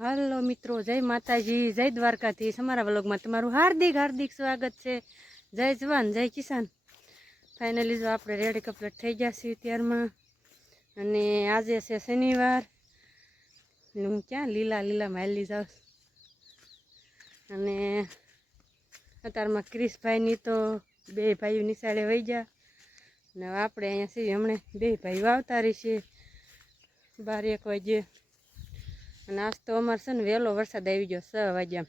હાલો મિત્રો, જય માતાજી, જય દ્વારકાધીશ। અમારા વ્લોગમાં તમારું હાર્દિક હાર્દિક સ્વાગત છે। જય જવાન જય કિસાન। ફાઇનલી જો આપણે રેડી કમ્પ્લીટ થઈ ગયા છીએ ત્યારમાં, અને આજે છે શનિવાર। હું ક્યાં લીલા લીલા માલી જાઉં, અને અત્યારમાં ક્રિશભાઈની તો બે ભાઈઓ નિશાળે વહી ગયા, અને આપણે અહીંયા છીએ હમણાં બે ભાઈઓ આવતા રહીશે 12-1 વાગે। અને આજ તો અમારે છે ને વહેલો વરસાદ આવી ગયો 6 વાગ્યા।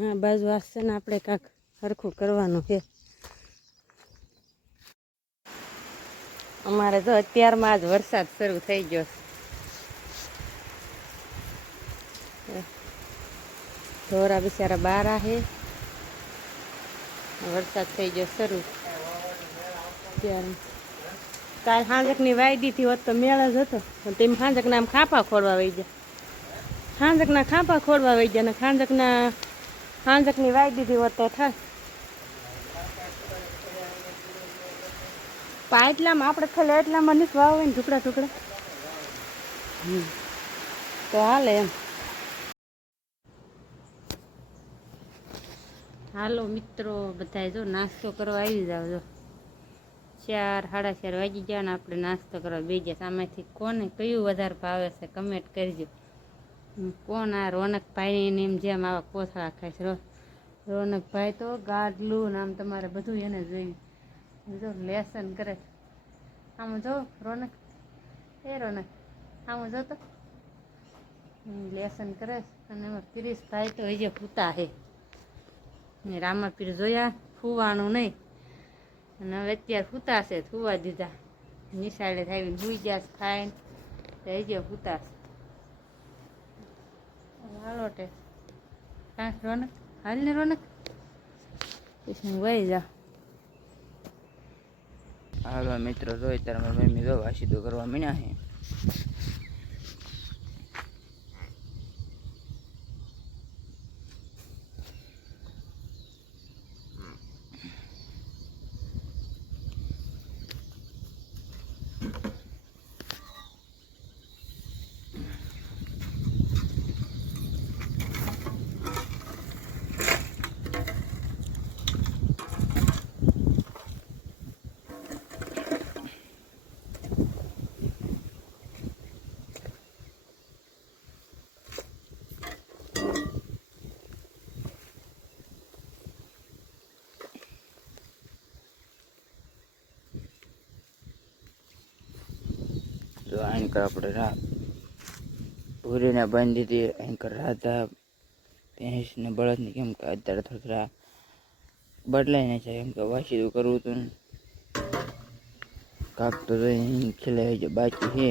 હા, બાજુ આજ છે ને આપણે કાંક સરખું કરવાનું છે। અમારે તો અત્યારમાં આજ વરસાદ શરૂ થઈ ગયો। ઢોરા બિચારા બહાર છે, વરસાદ થઈ ગયો શરૂ। ત્યારે કાલ હાંજકની વાયદીથી હોત તો મેળ જ હતો, પણ તેમ હાંજકના આમ ખાપા ખોડવા વહી ગયા। હાંજકના ખાપા ખોડવા વહી ગયા, ને હાંજકની વાયદીથી હોત તો થાય। એટલામાં આપણે ખાલી એટલામાં નથી વાવ હોય ને ટુકડા ટુકડા તો હાલે એમ। હાલો મિત્રો, બધાય જો નાસ્તો કરવા આવી જાવ। જો 4-4:30 વાગી ગયા ને આપણે નાસ્તો કરવા બેસી ગયા। આમાંથી કોને કયું વધારે ભાવે છે કમેન્ટ કરજો। કોણ આ રોનકભાઈને એમ જેમ આવા કોથળા ખાય છે? રોનકભાઈ તો ગાડલું નામ તમારે બધું એને જોયું। જો લેસન કરે, આમ જો રોનક, રોનક આમ જો તો લેસન કરે। અને એમાં કિરીશભાઈ તો હજી પૂતા છે, રામાપીર જોયા ફૂવાનું નહીં, અને હવે અત્યારે ફૂતાશે, ફૂવા દીધા। નિશાળે આવીને સુઈ ગયા ખાઈને, તો હજી ફૂતાશે। હાલો ટે હા રોનક, હાલ ને રોનક, પછી વહી જા। હાલો મિત્રો, જોઈ ત્યારે મારી મમ્મી જો વાસીદો કરવા મીના છે। જો એન્કર આપણે ભૂરીને બાંધી હતી। એન્કર રાધા ભેંસને બળદની, કેમ કે અત્યારે થોડા બદલાઈને છે, કેમ કે વાસીદું કરવું હતું ને કાક તો ખીલાઈ જો બાકી છે।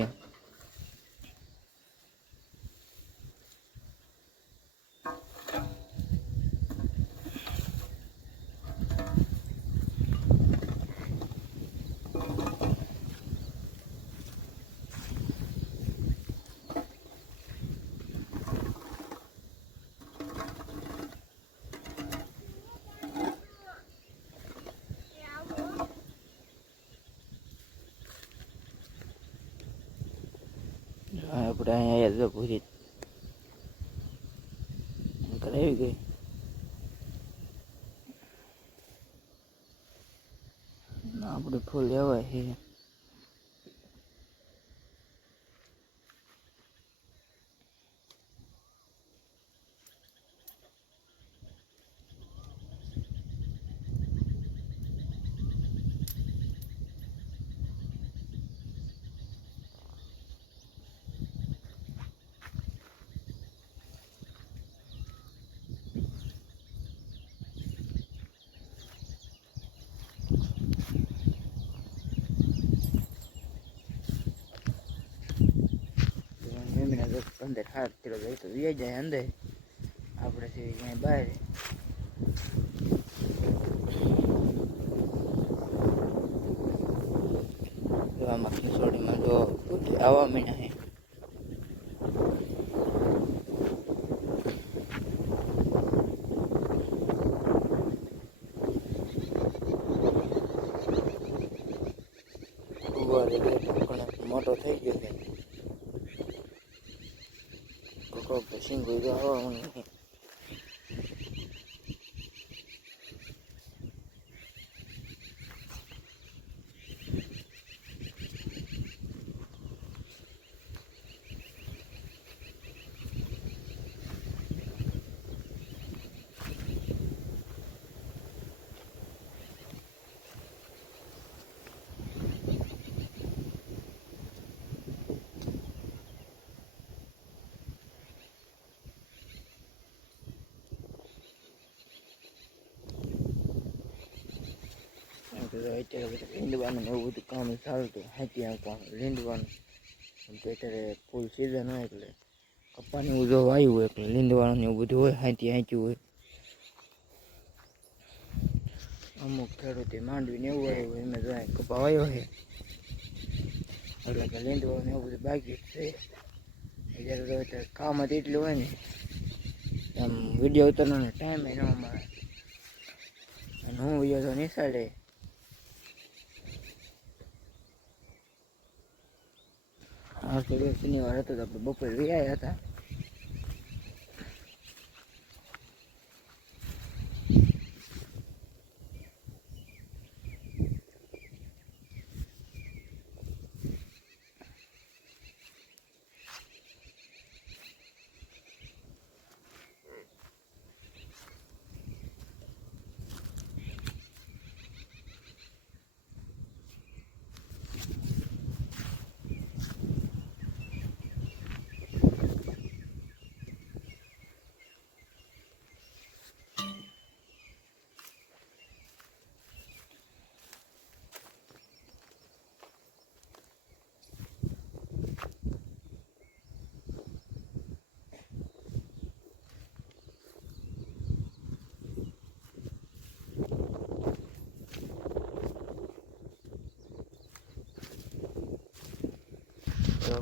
આપણે અહીંયા તો પૂરી કરાવી ગઈ। આપણે ફૂલ લેવાય છે। અંદર હાથ કિલો જાય તો વી જાય અંદર, આપણે ત્યાં બહાર આમાં ખીસોડીમાં જો આવા મહિના છે। મોટો થઈ ગયો છે કોક સિંગ હોય આવવાનું અત્યારે બધું લીંડવાનું એવું બધું કામ ચાલતું હાથી આપવાનું લીંડવાનું અત્યારે ફૂલ સિઝન હોય એટલે કપ્પાને એવું જો વાયુ હોય એટલે લીંડવાનું એવું બધું હોય હાથી હાંચ્યું હોય અમુક ખેડૂતે માંડવીને એવું આવ્યું હોય એમાં જાય કપા વાયો છે એટલે કે લીંડવાનું એવું બધું બાકી છે અત્યારે કામ જ એટલું હોય ને આમ વિડીયો ઉતારવાનો ટાઈમ ન મળે અને હું વિડીયો તો નિશાળે શનિવાર હતો તો આપણે બપોરે વ્યાયા હતા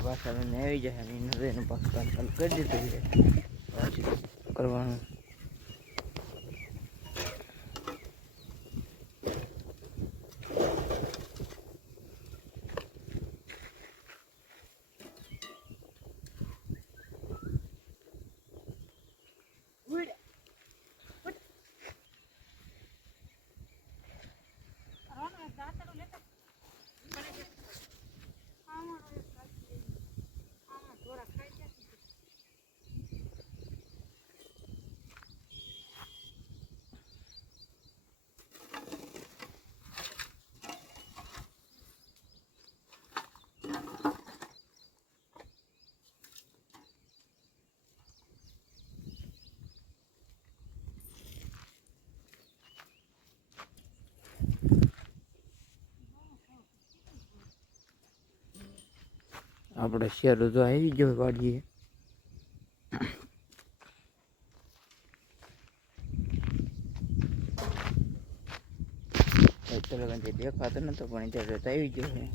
પાછા મને આવી જાય અને નદીનું પાછું કામ ચાલુ કરી દીધું છે પાછું કરવાનું આપણે શેર તો આવી ગયો વાડીએ અત્યારે દેખાતો નતો પણ અત્યારે તો આવી ગયો છે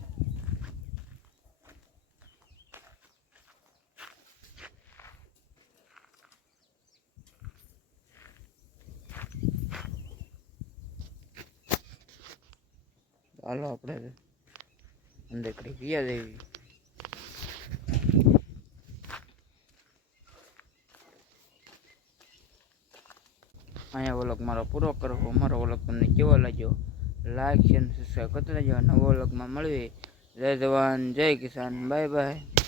ચાલો આપણે અંદર કઈ ગયા દેવી અહીંયા વ્લોગ મારો પૂરો કરવો મારો વ્લોગ તમને કેવો લાગ્યો લાઈક શેર સબસ્ક્રાઈબ કરતા રહેજો નવો વ્લોગમાં મળીએ જય જવાન જય કિસાન બાય બાય